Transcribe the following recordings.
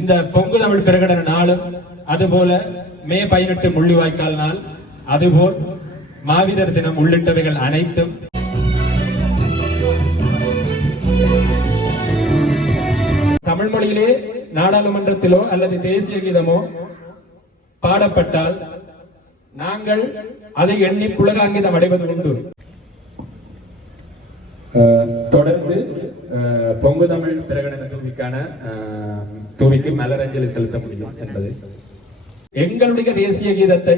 இந்த பொங்கு தமிழ் பிரகடன நாளும் அதுபோல மே பதினெட்டு முள்ளிவாய்க்கால் நாள் அதுபோல் மாவீரர் தினம் உள்ளிட்டவைகள் அனைத்தும் தமிழ் மொழியிலே நாடாளுமன்றத்திலோ அல்லது தேசிய கீதமோ பாடப்பட்டால் நாங்கள் அதை எண்ணி புலகாங்கிதம் அடைவது உண்டு தொடர்ந்து பொங்கு தமிழ் பிரகடன தொகுதிக்கான துவிக்கு மலரஞ்சலி செலுத்த முடியும் என்பது எங்களுடைய தேசிய கீதத்தை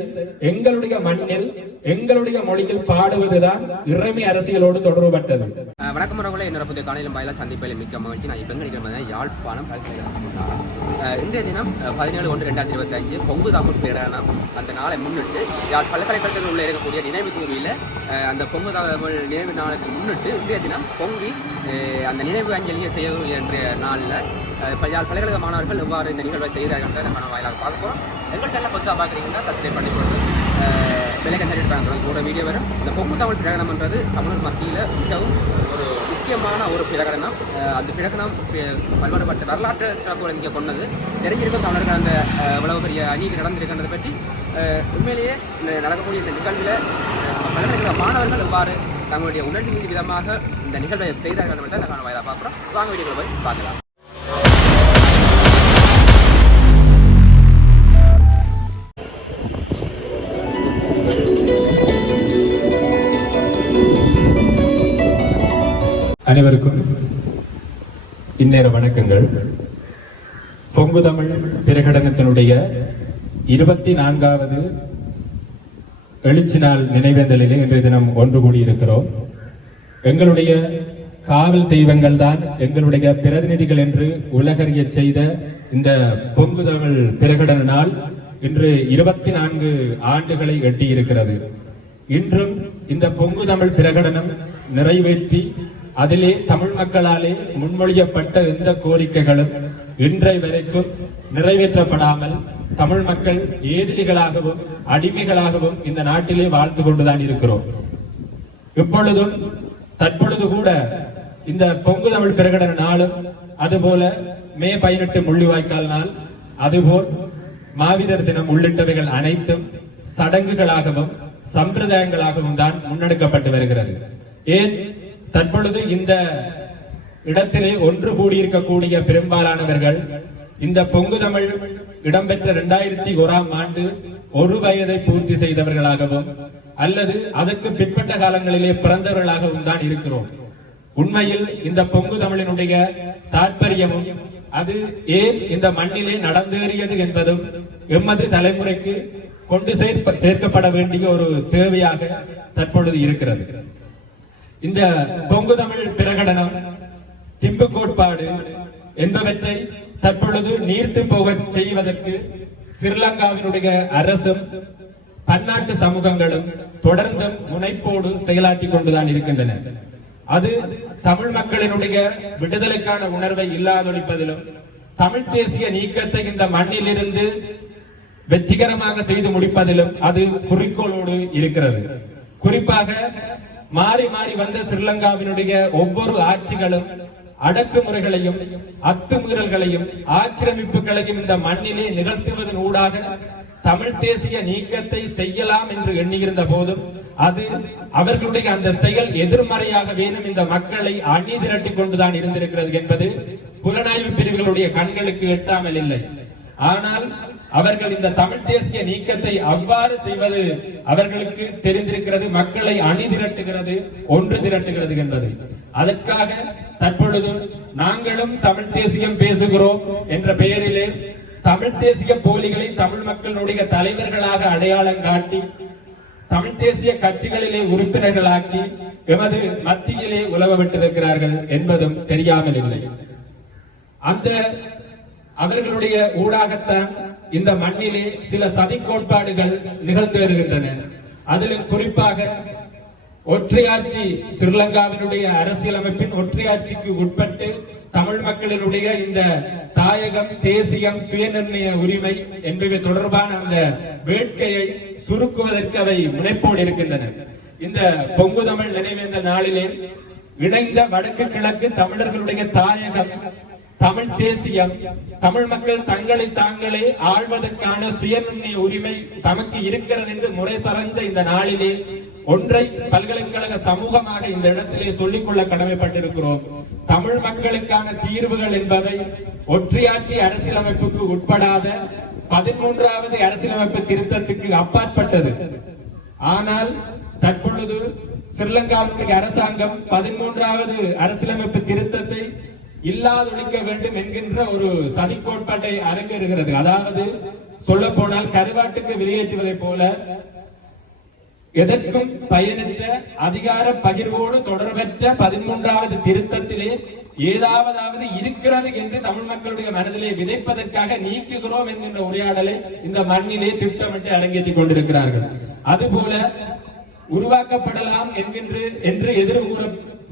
எங்களுடைய மண்ணில் எங்களுடைய மொழியில் பாடுவதுதான் இறைமை அரசியலோடு தொடர்பட்டது வணக்கம் உறவுகளை என்னோட புதிய காலையில் பாயில சந்திப்பையில் மிக்க மகிழ்ச்சி நான் இப்போ யாழ்ப்பாணம் இன்றைய தினம் பதினேழு ஒன்று ரெண்டாயிரத்தி இருபத்தி அஞ்சு பொங்கு தாக்கூர் பேரானம் அந்த நாளை முன்னிட்டு யாழ் பல்கலைக்கழகத்தில் உள்ள இருக்கக்கூடிய நினைவு தூவியில் அந்த பொங்கு தமிழ் நினைவு நாளுக்கு முன்னிட்டு இன்றைய தினம் பொங்கி அந்த நினைவு அஞ்சலியை செய்ய என்ற நாளில் யாழ் பல்கலைக்கழக மாணவர்கள் எவ்வாறு இந்த நிகழ்வை செய்கிறார்கள் நம்ம வாயிலாக பார்க்க போகிறோம் எங்கள்கிட்ட என்ன புதுசாக பார்க்குறீங்கன்னா சப்ஸ்கிரைப் பண்ணி கொடுத்து விலைக்கு தந்துட்டு ஒரு வீடியோ வரும் இந்த பொக்குத்தாவல் பிரகடனம்ன்றது தமிழர் மத்தியில் மிகவும் ஒரு முக்கியமான ஒரு பிரகடனம் அந்த பிரகடனம் பல்வேறுபட்ட வரலாற்று சிறப்புகள் இங்கே கொண்டது தெரிஞ்சிருக்கும் தமிழர்கள் அந்த இவ்வளவு பெரிய அணிக்கு நடந்திருக்கின்றதை பற்றி உண்மையிலேயே இந்த நடக்கக்கூடிய இந்த நிகழ்வில் பல்வேறு மாணவர்கள் எவ்வாறு தங்களுடைய உணர்வு விதமாக இந்த நிகழ்வை செய்தார்கள் மட்டும் நாங்கள் வாயிலாக பார்க்குறோம் வாங்க வீடியோவில் போய் பார்க்கலாம் அனைவருக்கும் இந்நேர வணக்கங்கள் பொங்கு தமிழ் பிரகடனத்தினுடைய இருபத்தி நான்காவது எழுச்சி நாள் நினைவேந்தலிலே இன்றைய தினம் ஒன்று கூடியிருக்கிறோம் எங்களுடைய காவல் தெய்வங்கள் தான் எங்களுடைய பிரதிநிதிகள் என்று உலகறிய செய்த இந்த பொங்கு தமிழ் பிரகடன நாள் இன்று இருபத்தி நான்கு ஆண்டுகளை எட்டியிருக்கிறது இன்றும் இந்த பொங்கு தமிழ் பிரகடனம் நிறைவேற்றி அதிலே தமிழ் மக்களாலே முன்மொழியப்பட்ட எந்த கோரிக்கைகளும் இன்றை வரைக்கும் நிறைவேற்றப்படாமல் தமிழ் மக்கள் ஏதிரிகளாகவும் அடிமைகளாகவும் இந்த நாட்டிலே வாழ்ந்து கொண்டுதான் இருக்கிறோம் இப்பொழுதும் தற்பொழுது கூட இந்த பொங்கு தமிழ் பிரகடன நாளும் அதுபோல மே பதினெட்டு முள்ளிவாய்க்கால் நாள் அதுபோல் மாவீரர் தினம் உள்ளிட்டவைகள் அனைத்தும் சடங்குகளாகவும் சம்பிரதாயங்களாகவும் தான் முன்னெடுக்கப்பட்டு வருகிறது ஏன் தற்பொழுது இந்த இடத்திலே ஒன்று கூடியிருக்கக்கூடிய பெரும்பாலானவர்கள் இந்த பொங்கு தமிழ் இடம்பெற்ற இரண்டாயிரத்தி ஓராம் ஆண்டு ஒரு வயதை பூர்த்தி செய்தவர்களாகவும் அல்லது அதற்கு பிற்பட்ட காலங்களிலே பிறந்தவர்களாகவும் தான் இருக்கிறோம் உண்மையில் இந்த பொங்கு தமிழினுடைய தாற்பயமும் அது ஏன் இந்த மண்ணிலே நடந்தேறியது என்பதும் எமது தலைமுறைக்கு கொண்டு சேர்ப்ப சேர்க்கப்பட வேண்டிய ஒரு தேவையாக தற்பொழுது இருக்கிறது இந்த பொங்கு தமிழ் பிரகடனம் திம்பு கோட்பாடு என்பவற்றை தற்பொழுது நீர்த்து போக செய்வதற்கு சிறிலங்காவினுடைய அரசும் பன்னாட்டு சமூகங்களும் தொடர்ந்தும் முனைப்போடு செயலாற்றி கொண்டுதான் இருக்கின்றன அது தமிழ் மக்களினுடைய விடுதலைக்கான உணர்வை இல்லாதொழிப்பதிலும் தமிழ் தேசிய நீக்கத்தை இந்த மண்ணிலிருந்து வெற்றிகரமாக செய்து முடிப்பதிலும் அது குறிக்கோளோடு இருக்கிறது குறிப்பாக மாறி மாறி வந்த ஸ்ரீலங்காவினுடைய ஒவ்வொரு ஆட்சிகளும் அடக்குமுறைகளையும் அத்துமீறல்களையும் ஆக்கிரமிப்புகளையும் இந்த மண்ணிலே நிகழ்த்துவதன் ஊடாக தமிழ் தேசிய நீக்கத்தை செய்யலாம் என்று எண்ணியிருந்த போதும் அது அவர்களுடைய அந்த செயல் எதிர்மறையாக வேணும் இந்த மக்களை அணி திரட்டி கொண்டுதான் இருந்திருக்கிறது என்பது புலனாய்வு பிரிவுகளுடைய கண்களுக்கு எட்டாமல் இல்லை ஆனால் அவர்கள் இந்த தமிழ் தேசிய நீக்கத்தை அவ்வாறு செய்வது அவர்களுக்கு தெரிந்திருக்கிறது மக்களை அணி திரட்டுகிறது ஒன்று திரட்டுகிறது என்பது அதற்காக தற்பொழுது நாங்களும் தமிழ் தேசியம் பேசுகிறோம் என்ற பெயரிலே தமிழ் தேசிய போலிகளை தமிழ் மக்களுடைய தலைவர்களாக அடையாளம் காட்டி தமிழ் தேசிய கட்சிகளிலே உறுப்பினர்களாக்கி எமது மத்தியிலே உலவ விட்டிருக்கிறார்கள் என்பதும் தெரியாமல் இல்லை அந்த அவர்களுடைய ஊடாகத்தான் இந்த மண்ணிலே சில சதி கோட்பாடுகள் நிகழ்ந்து வருகின்றன அதிலும் குறிப்பாக ஒற்றையாட்சி ஸ்ரீலங்காவினுடைய அரசியலமைப்பின் ஒற்றையாட்சிக்கு உட்பட்டு தமிழ் மக்களினுடைய இந்த தாயகம் தேசியம் சுயநிர்ணய உரிமை என்பவை தொடர்பான அந்த வேட்கையை சுருக்குவதற்கு அவை முனைப்போடு இருக்கின்றன இந்த பொங்கு தமிழ் நினைவேந்த நாளிலே இணைந்த வடக்கு கிழக்கு தமிழர்களுடைய தாயகம் தமிழ் தேசியம் தமிழ் மக்கள் தங்களை தாங்களே ஆழ்வதற்கான சுயநிர்ணய உரிமை தமக்கு இருக்கிறது என்று முறை சார்ந்த இந்த நாளிலே ஒன்றை பல்கலைக்கழக சமூகமாக இந்த இடத்திலே சொல்லிக் கொள்ள கடமைப்பட்டிருக்கிறோம் தமிழ் மக்களுக்கான தீர்வுகள் என்பவை ஒற்றையாட்சி அரசியலமைப்புக்கு உட்படாத பதிமூன்றாவது அரசியலமைப்பு திருத்தத்துக்கு அப்பாற்பட்டது ஆனால் தற்பொழுது ஸ்ரீலங்காவுக்கு அரசாங்கம் பதிமூன்றாவது அரசியலமைப்பு திருத்தத்தை இல்லாதொழிக்க வேண்டும் என்கின்ற ஒரு சதி கோட்பாட்டை அரங்கேறுகிறது அதாவது சொல்ல போனால் கருவாட்டுக்கு வெளியேற்றுவதை போல எதற்கும் பயனற்ற அதிகார பகிர்வோடு தொடர்பற்ற பதிமூன்றாவது திருத்தத்திலே ஏதாவதாவது இருக்கிறது என்று தமிழ் மக்களுடைய மனதிலே விதைப்பதற்காக நீக்குகிறோம் என்கின்ற உரையாடலை இந்த மண்ணிலே திட்டமிட்டு அரங்கேற்றிக் கொண்டிருக்கிறார்கள் அதுபோல உருவாக்கப்படலாம் என்கின்ற என்று எதிர்கூற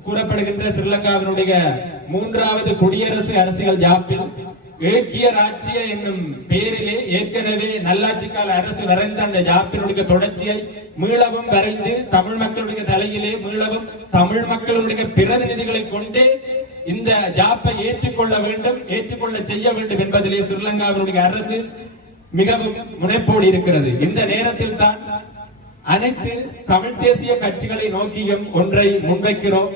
கூறப்படுகின்ற ஸ்ரீலங்காவினுடைய மூன்றாவது குடியரசு அரசியல் ஜாப்பில் ஏக்கிய ராட்சிய என்னும் பெயரிலே ஏற்கனவே நல்லாட்சி கால அரசு வரைந்த அந்த ஜாப்பினுடைய தொடர்ச்சியை மீளவும் வரைந்து தமிழ் மக்களுடைய தலையிலே மீளவும் தமிழ் மக்களுடைய பிரதிநிதிகளை கொண்டு இந்த ஜாப்பை ஏற்றுக்கொள்ள வேண்டும் ஏற்றுக்கொள்ள செய்ய வேண்டும் என்பதிலே ஸ்ரீலங்காவினுடைய அரசு மிகவும் முனைப்போடு இருக்கிறது இந்த நேரத்தில் தான் அனைத்து தமிழ் தேசிய கட்சிகளை நோக்கியும் ஒன்றை முன்வைக்கிறோம்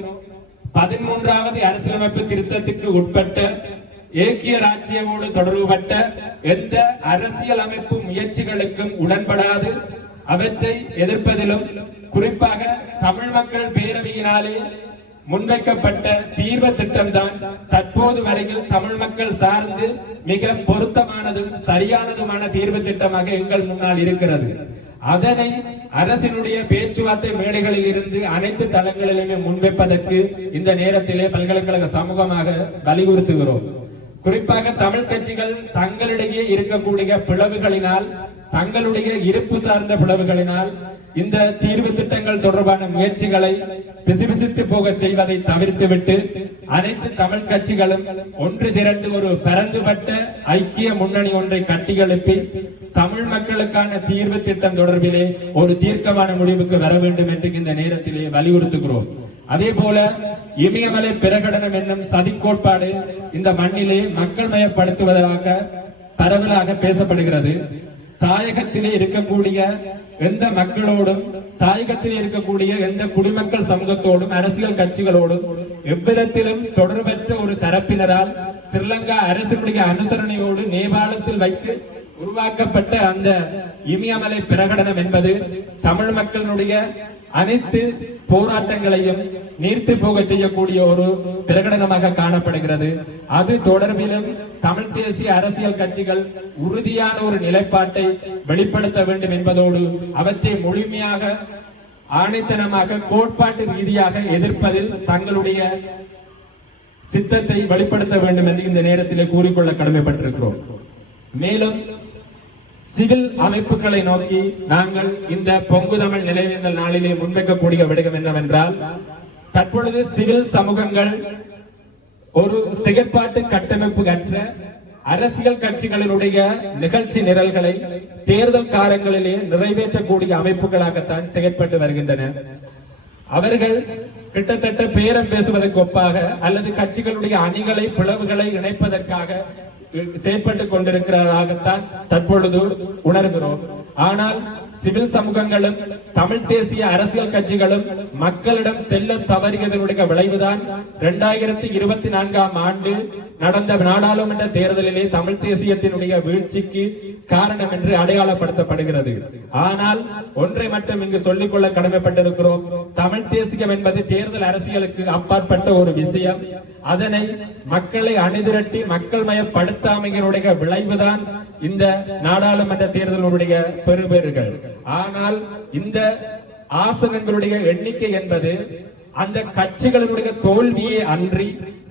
பதிமூன்றாவது அரசியலமைப்பு திருத்தத்திற்கு உட்பட்ட ஏக்கிய ராஜ்யமோடு தொடர்புபட்ட எந்த அரசியல் அமைப்பு முயற்சிகளுக்கும் உடன்படாது அவற்றை எதிர்ப்பதிலும் குறிப்பாக தமிழ் மக்கள் பேரவையினாலே முன்வைக்கப்பட்ட தீர்வு திட்டம் தான் தற்போது வரையில் தமிழ் மக்கள் சார்ந்து மிக பொருத்தமானதும் சரியானதுமான தீர்வு திட்டமாக எங்கள் முன்னால் இருக்கிறது அதனை அரசினுடைய பேச்சுவார்த்தை மேடைகளில் இருந்து அனைத்து தளங்களிலுமே முன்வைப்பதற்கு இந்த நேரத்திலே பல்கலைக்கழக சமூகமாக வலியுறுத்துகிறோம் குறிப்பாக தமிழ் கட்சிகள் தங்களிடையே இருக்கக்கூடிய பிளவுகளினால் தங்களுடைய இருப்பு சார்ந்த பிளவுகளினால் இந்த தீர்வு திட்டங்கள் தொடர்பான முயற்சிகளை பிசுபிசித்து போக செய்வதை தவிர்த்துவிட்டு அனைத்து தமிழ் கட்சிகளும் ஒன்று திரண்டு ஒரு பரந்துபட்ட ஐக்கிய முன்னணி ஒன்றை கட்டியெழுப்பி தமிழ் மக்களுக்கான தீர்வு திட்டம் தொடர்பிலே ஒரு தீர்க்கமான முடிவுக்கு வர வேண்டும் என்று இந்த நேரத்திலே வலியுறுத்துகிறோம் அதே போல இமயமலை பிரகடனம் என்னும் கோட்பாடு இந்த மண்ணிலே மக்கள் மயப்படுத்துவதாக பரவலாக பேசப்படுகிறது தாயகத்திலே இருக்கக்கூடிய எந்த மக்களோடும் தாயகத்தில் இருக்கக்கூடிய எந்த குடிமக்கள் சமூகத்தோடும் அரசியல் கட்சிகளோடும் எவ்விதத்திலும் தொடர்பற்ற ஒரு தரப்பினரால் ஸ்ரீலங்கா அரசினுடைய அனுசரணையோடு நேபாளத்தில் வைத்து உருவாக்கப்பட்ட அந்த இமயமலை பிரகடனம் என்பது தமிழ் மக்களினுடைய அனைத்து போராட்டங்களையும் நீர்த்து போக செய்யக்கூடிய ஒரு பிரகடனமாக காணப்படுகிறது அது தொடர்பிலும் தமிழ் தேசிய அரசியல் கட்சிகள் உறுதியான ஒரு நிலைப்பாட்டை வெளிப்படுத்த வேண்டும் என்பதோடு அவற்றை முழுமையாக ஆணைத்தனமாக கோட்பாட்டு ரீதியாக எதிர்ப்பதில் தங்களுடைய சித்தத்தை வெளிப்படுத்த வேண்டும் என்று இந்த நேரத்தில் கூறிக்கொள்ள கடமைப்பட்டிருக்கிறோம் மேலும் சிவில் அமைப்புகளை நோக்கி நாங்கள் இந்த பொங்கு தமிழ் நிலைவேந்தல் நாளிலே முன்வைக்கக்கூடிய விடயம் என்னவென்றால் தற்பொழுது சிவில் சமூகங்கள் ஒரு செயற்பாட்டு கட்டமைப்பு கற்ற அரசியல் கட்சிகளினுடைய நிகழ்ச்சி நிரல்களை தேர்தல் காலங்களிலே நிறைவேற்றக்கூடிய அமைப்புகளாகத்தான் செயற்பட்டு வருகின்றன அவர்கள் கிட்டத்தட்ட பேரம் பேசுவதற்கு ஒப்பாக அல்லது கட்சிகளுடைய அணிகளை பிளவுகளை இணைப்பதற்காக செயற்பட்டுக் கொண்டிருக்கிறதாகத்தான் தற்பொழுது உணர்கிறோம் ஆனால் சிவில் சமூகங்களும் தமிழ் தேசிய அரசியல் கட்சிகளும் மக்களிடம் செல்ல தவறியதனுடைய விளைவுதான் இரண்டாயிரத்தி இருபத்தி நான்காம் ஆண்டு நடந்த நாடாளுமன்ற தேர்தலிலே தமிழ் தேசியத்தினுடைய வீழ்ச்சிக்கு காரணம் என்று அடையாளப்படுத்தப்படுகிறது ஆனால் ஒன்றை மட்டும் இங்கு சொல்லிக்கொள்ள கடமைப்பட்டிருக்கிறோம் தமிழ் தேசியம் என்பது தேர்தல் அரசியலுக்கு அப்பாற்பட்ட ஒரு விஷயம் அதனை மக்களை அணிதிரட்டி மக்கள் மயப்படுத்தாமைகளுடைய விளைவுதான் இந்த நாடாளுமன்ற தேர்தலுடைய பெறுபேறுகள் ஆனால் இந்த ஆசனங்களுடைய எண்ணிக்கை என்பது அந்த கட்சிகளினுடைய தோல்வியை அன்றி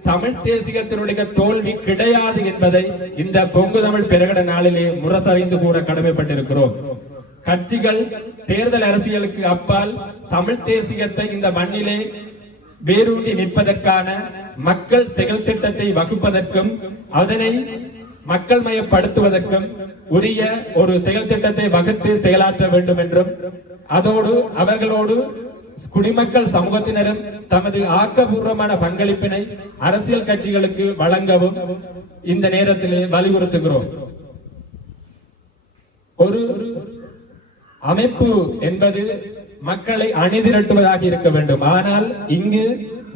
தமிழ் தேசியத்தினுடைய தோல்வி கிடையாது என்பதை இந்த பொங்கு தமிழ் பிரகட நாளிலே முரசறிந்து கூற கடமைப்பட்டிருக்கிறோம் கட்சிகள் தேர்தல் அரசியலுக்கு அப்பால் தமிழ் தேசியத்தை இந்த மண்ணிலே வேரூட்டி நிற்பதற்கான மக்கள் செயல் திட்டத்தை வகுப்பதற்கும் அதனை மக்கள் மயப்படுத்துவதற்கும் உரிய ஒரு செயல் திட்டத்தை வகுத்து செயலாற்ற வேண்டும் என்றும் அதோடு அவர்களோடு குடிமக்கள் சமூகத்தினரும் தமது ஆக்கபூர்வமான பங்களிப்பினை அரசியல் கட்சிகளுக்கு வழங்கவும் இந்த நேரத்தில் வலியுறுத்துகிறோம் ஒரு அமைப்பு என்பது மக்களை அணிதிரட்டுவதாக இருக்க வேண்டும் ஆனால் இங்கு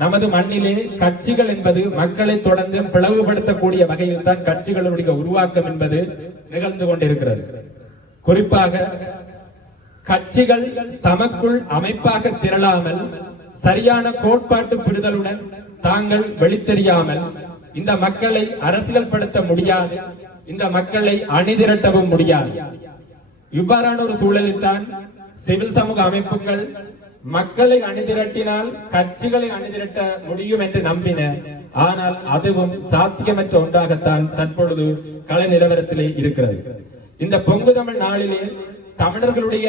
நமது மண்ணிலே கட்சிகள் என்பது மக்களை தொடர்ந்து பிளவுபடுத்தக்கூடிய வகையில் தான் கட்சிகளுடைய உருவாக்கம் என்பது நிகழ்ந்து கொண்டிருக்கிறது குறிப்பாக கட்சிகள் தமக்குள் அமைப்பாக திரளாமல் சரியான கோட்பாட்டு புரிதலுடன் தாங்கள் வெளித்தெரியாமல் இந்த மக்களை அரசியல் படுத்த முடியாது இந்த மக்களை அணிதிரட்டவும் முடியாது இவ்வாறான ஒரு சூழலில் தான் சிவில் சமூக அமைப்புகள் மக்களை அணிதிரட்டினால் கட்சிகளை அணிதிரட்ட முடியும் என்று நம்பின ஆனால் அதுவும் சாத்தியமற்ற ஒன்றாகத்தான் தற்பொழுது கலை நிலவரத்திலே இருக்கிறது இந்த பொங்கு தமிழ் நாளிலே தமிழர்களுடைய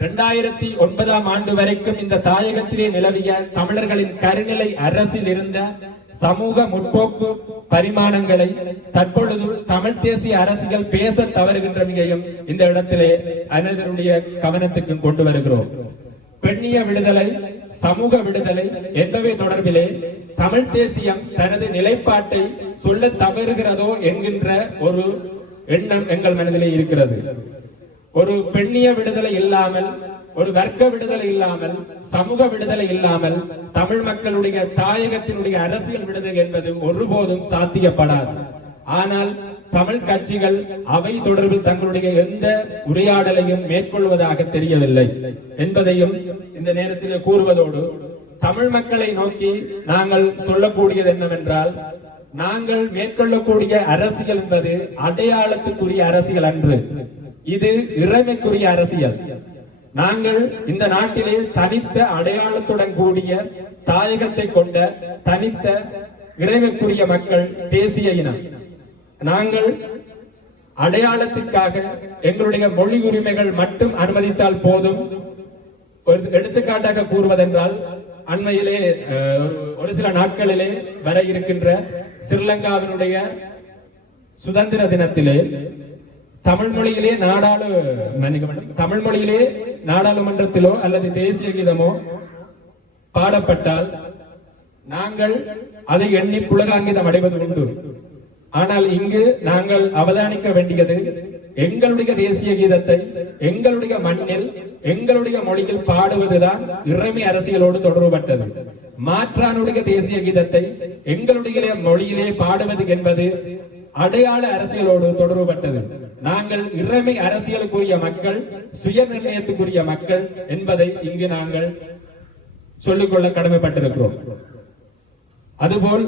இரண்டாயிரத்தி ஒன்பதாம் ஆண்டு வரைக்கும் இந்த தாயகத்திலே நிலவிய தமிழர்களின் கருநிலை அரசில் இருந்த சமூக முற்போக்கு பரிமாணங்களை தற்பொழுது தமிழ் தேசிய அரசுகள் பேச தவறுகின்றமையையும் இந்த இடத்திலே அனைவருடைய கவனத்துக்கு கொண்டு வருகிறோம் பெண்ணிய விடுதலை சமூக விடுதலை என்பவை தொடர்பிலே தமிழ் தேசியம் தனது நிலைப்பாட்டை சொல்ல தவறுகிறதோ என்கின்ற ஒரு எண்ணம் எங்கள் மனதிலே இருக்கிறது ஒரு பெண்ணிய விடுதலை இல்லாமல் ஒரு வர்க்க விடுதலை இல்லாமல் சமூக விடுதலை இல்லாமல் தமிழ் மக்களுடைய தாயகத்தினுடைய அரசியல் விடுதலை என்பது ஒருபோதும் சாத்தியப்படாது ஆனால் தமிழ் கட்சிகள் அவை தொடர்பில் தங்களுடைய எந்த உரையாடலையும் மேற்கொள்வதாக தெரியவில்லை என்பதையும் இந்த நேரத்தில் கூறுவதோடு தமிழ் மக்களை நோக்கி நாங்கள் சொல்லக்கூடியது என்னவென்றால் நாங்கள் மேற்கொள்ளக்கூடிய அரசியல் என்பது அடையாளத்துக்குரிய அரசியல் அன்று இது இறைமைக்குரிய அரசியல் நாங்கள் இந்த நாட்டிலே தனித்த அடையாளத்துடன் கூடிய தாயகத்தை கொண்ட தனித்த இறைவக்குரிய மக்கள் தேசிய இனம் நாங்கள் அடையாளத்திற்காக எங்களுடைய மொழி உரிமைகள் மட்டும் அனுமதித்தால் போதும் ஒரு எடுத்துக்காட்டாக கூறுவதென்றால் அண்மையிலே ஒரு சில நாட்களிலே வர இருக்கின்ற ஸ்ரீலங்காவினுடைய சுதந்திர தினத்திலே தமிழ் மொழியிலே நாடாளு தமிழ் மொழியிலே நாடாளுமன்றத்திலோ அல்லது தேசிய கீதமோ பாடப்பட்டால் நாங்கள் அதை எண்ணி புலகாங்கிதம் அடைவது உண்டு ஆனால் இங்கு நாங்கள் அவதானிக்க வேண்டியது எங்களுடைய தேசிய கீதத்தை எங்களுடைய மண்ணில் எங்களுடைய மொழியில் பாடுவதுதான் இறைமை அரசியலோடு தொடர்புபட்டது மாற்றானுடைய தேசிய கீதத்தை எங்களுடைய மொழியிலே பாடுவது என்பது அடையாள அரசியலோடு தொடர்புபட்டது நாங்கள் இறைமை அரசியலுக்குரிய மக்கள் சுய நிர்ணயத்துக்குரிய மக்கள் என்பதை இங்கு நாங்கள் சொல்லிக்கொள்ள கடமைப்பட்டிருக்கிறோம் அதுபோல்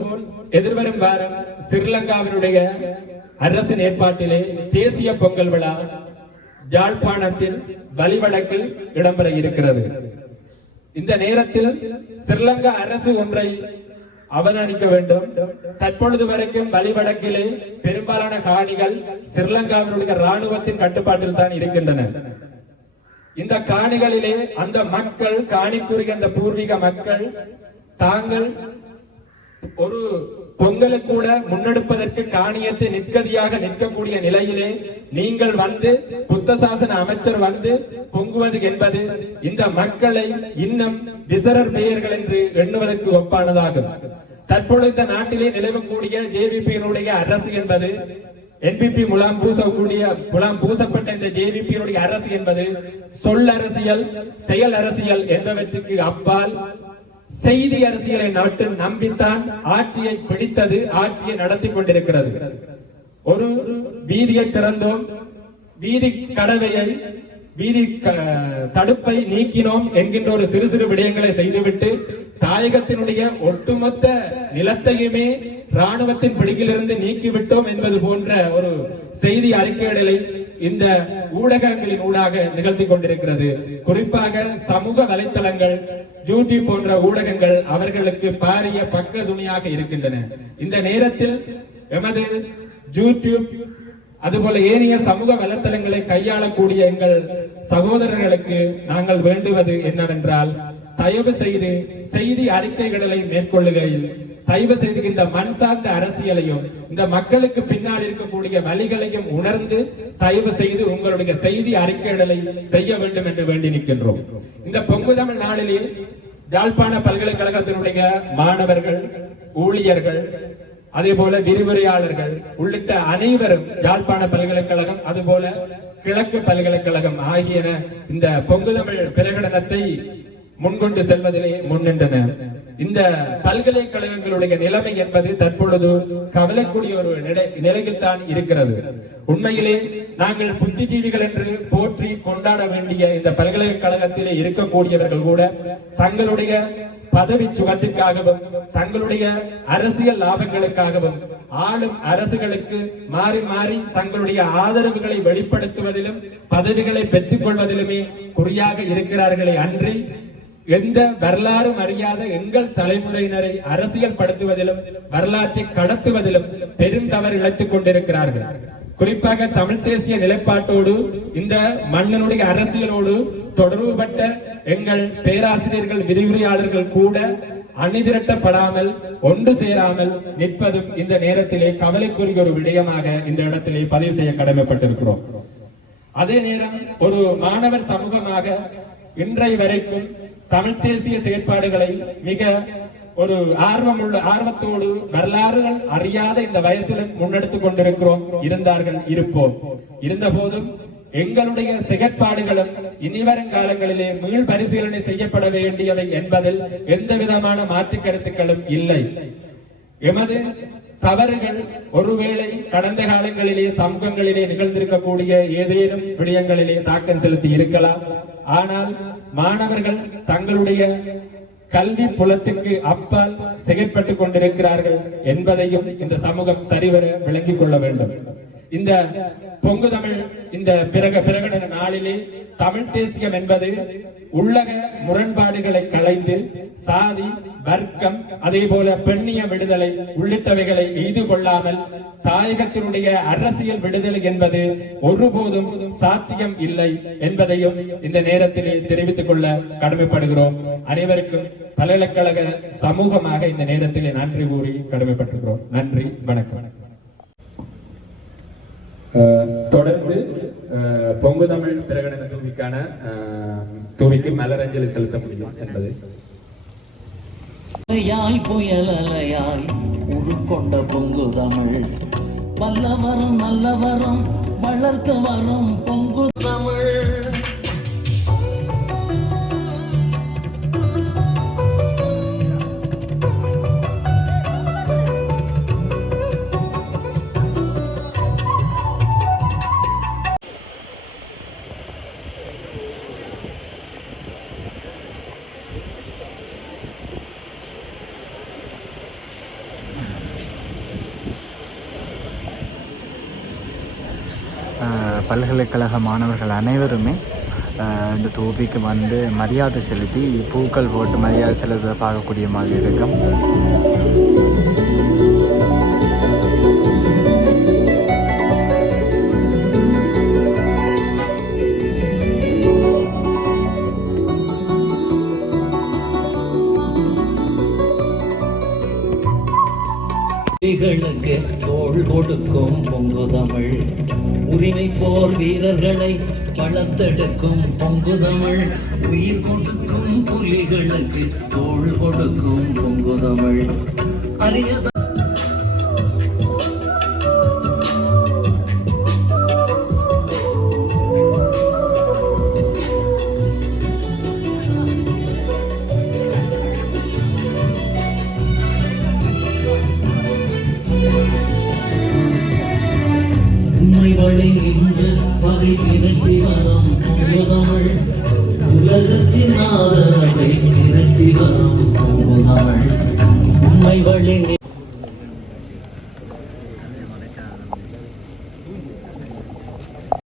எதிர்வரும் வாரம் சிறிலங்காவினுடைய அரசின் ஏற்பாட்டிலே தேசிய பொங்கல் விழா ஜாழ்ப்பாணத்தில் வழிவழக்கில் இடம்பெற இருக்கிறது இந்த நேரத்தில் சிறிலங்கா அரசு ஒன்றை அவதானிக்க வேண்டும் தற்பொழுது வரைக்கும் வழிவடக்கிலே பெரும்பாலான காணிகள் ஸ்ரீலங்காவினுடைய ராணுவத்தின் கட்டுப்பாட்டில் தான் இருக்கின்றன இந்த காணிகளிலே அந்த மக்கள் காணிக்குரிய அந்த பூர்வீக மக்கள் தாங்கள் ஒரு பொங்கலு கூட முன்னெடுப்பதற்கு காணியற்று நிற்கதியாக நிற்கக்கூடிய நிலையிலே நீங்கள் வந்து புத்த சாசன அமைச்சர் வந்து பொங்குவது என்பது இந்த மக்களை இன்னும் விசரர் பெயர்கள் என்று எண்ணுவதற்கு ஒப்பானதாகும் தற்பொழுது இந்த நாட்டிலே நிலவக்கூடிய ஜேவிபியினுடைய அரசு என்பது என்பிபி முலாம் பூசக்கூடிய முலாம் பூசப்பட்ட இந்த ஜேவிபியினுடைய அரசு என்பது சொல் அரசியல் செயல் அரசியல் என்பவற்றுக்கு அப்பால் செய்தி அரசியலை நாட்டு நம்பித்தான் ஆட்சியை பிடித்தது ஆட்சியை நடத்தி கொண்டிருக்கிறது ஒரு வீதியை திறந்தோம் வீதி கடவையை வீதி தடுப்பை நீக்கினோம் என்கின்ற ஒரு சிறு சிறு விடயங்களை செய்துவிட்டு தாயகத்தினுடைய ஒட்டுமொத்த நிலத்தையுமே ராணுவத்தின் பிடிகிலிருந்து நீக்கிவிட்டோம் என்பது போன்ற ஒரு செய்தி அறிக்கைகளை இந்த ஊடகங்களின் ஊடாக நிகழ்த்தி கொண்டிருக்கிறது குறிப்பாக சமூக வலைத்தளங்கள் ஜூட்டி போன்ற ஊடகங்கள் அவர்களுக்கு பாரிய பக்க துணியாக இருக்கின்றன இந்த நேரத்தில் எமது யூடியூப் அதுபோல ஏனைய சமூக வலைத்தளங்களை கையாளக்கூடிய எங்கள் சகோதரர்களுக்கு நாங்கள் வேண்டுவது என்னவென்றால் தயவு செய்து செய்தி அறிக்கைகளை மேற்கொள்ளுகையில் தயவு செய்து இந்த மண் சார்ந்த அரசியலையும் இந்த மக்களுக்கு பின்னால் இருக்கக்கூடிய வழிகளையும் உணர்ந்து தயவு செய்து உங்களுடைய செய்தி அறிக்கைகளை செய்ய வேண்டும் என்று வேண்டி நிற்கின்றோம் இந்த பொங்கு தமிழ் நாளிலே யாழ்ப்பாண பல்கலைக்கழகத்தினுடைய மாணவர்கள் ஊழியர்கள் அதே போல விரிவுரையாளர்கள் உள்ளிட்ட அனைவரும் யாழ்ப்பாண பல்கலைக்கழகம் அதுபோல கிழக்கு பல்கலைக்கழகம் ஆகியன இந்த பொங்குதமிழ் பிரகடனத்தை முன்கொண்டு செல்வதிலே முன்னின்றன இந்த பல்கலைக்கழகங்களுடைய நிலைமை என்பது தற்பொழுது கவலைக்கூடிய ஒரு நிலையில் தான் இருக்கிறது உண்மையிலே நாங்கள் புத்திஜீவிகள் என்று போற்றி கொண்டாட வேண்டிய இந்த பல்கலைக்கழகத்திலே இருக்கக்கூடியவர்கள் கூட தங்களுடைய பதவி சுகத்திற்காகவும் தங்களுடைய அரசியல் லாபங்களுக்காகவும் ஆளும் அரசுகளுக்கு மாறி மாறி தங்களுடைய ஆதரவுகளை வெளிப்படுத்துவதிலும் பதவிகளை பெற்றுக் கொள்வதிலுமே குறியாக இருக்கிறார்களே அன்றி எந்த வரலாறு அறியாத எங்கள் தலைமுறையினரை அரசியல் படுத்துவதிலும் வரலாற்றை கடத்துவதிலும் பெருந்தவர் இழைத்துக் கொண்டிருக்கிறார்கள் குறிப்பாக தமிழ் தேசிய நிலைப்பாட்டோடு இந்த மன்னனுடைய அரசியலோடு தொடர்புபட்ட எங்கள் பேராசிரியர்கள் விரிவுரையாளர்கள் கூட அணிதிரட்டப்படாமல் ஒன்று சேராமல் நிற்பதும் இந்த நேரத்திலே கவலைக்குரிய ஒரு விடயமாக இந்த இடத்திலே பதிவு செய்ய கடமைப்பட்டிருக்கிறோம் அதே நேரம் ஒரு மாணவர் சமூகமாக இன்றை வரைக்கும் தமிழ் தேசிய செயற்பாடுகளை மிக ஒரு ஆர்வம் உள்ள ஆர்வத்தோடு வரலாறுகள் அறியாத இந்த வயசுல முன்னெடுத்துக் கொண்டிருக்கிறோம் இருந்தார்கள் இருப்போம் இருந்த போதும் எங்களுடைய செயற்பாடுகளும் இனிவரும் காலங்களிலே மீள் பரிசீலனை செய்யப்பட வேண்டியவை என்பதில் எந்த விதமான மாற்று கருத்துக்களும் இல்லை எமது தவறுகள் ஒருவேளை கடந்த காலங்களிலே சமூகங்களிலே நிகழ்ந்திருக்கக்கூடிய ஏதேனும் விடயங்களிலே தாக்கம் செலுத்தி இருக்கலாம் ஆனால் மாணவர்கள் தங்களுடைய கல்வி புலத்துக்கு அப்பால் செயற்பட்டுக் கொண்டிருக்கிறார்கள் என்பதையும் இந்த சமூகம் சரிவர விளங்கிக் கொள்ள வேண்டும் இந்த பொங்கு தமிழ் இந்த பிறக பிரகடன நாளிலே தமிழ் தேசியம் என்பது உள்ளக முரண்பாடுகளை களைந்து சாதி வர்க்கம் அதே போல பெண்ணிய விடுதலை உள்ளிட்டவைகளை எய்து கொள்ளாமல் தாயகத்தினுடைய அரசியல் விடுதலை என்பது ஒருபோதும் சாத்தியம் இல்லை என்பதையும் இந்த நேரத்திலே தெரிவித்துக் கொள்ள கடமைப்படுகிறோம் அனைவருக்கும் பல்கலைக்கழக சமூகமாக இந்த நேரத்திலே நன்றி கூறி கடமைப்பட்டுகிறோம் நன்றி வணக்கம் தொடர்ந்து பொங்கு தமிழ் பிரகடன தூவிக்கான தூவிக்கு மலரஞ்சலி செலுத்த முடியும் என்பது யாய் பொங்கு தமிழ் பல்லவரும் நல்லவரும் வளர்த்து வரும் பொங்கு கழக மாணவர்கள் அனைவருமே இந்த தோபிக்கு வந்து மரியாதை செலுத்தி பூக்கள் போட்டு மரியாதை செலுத்த பார்க்கக்கூடிய மாதிரி இருக்கும் போர் வீரர்களை வளர்த்தெடுக்கும் பொங்கு தமிழ் உயிர் கொடுக்கும் புலிகளுக்கு தோல் கொடுக்கும் பொங்கு தமிழ் அறிய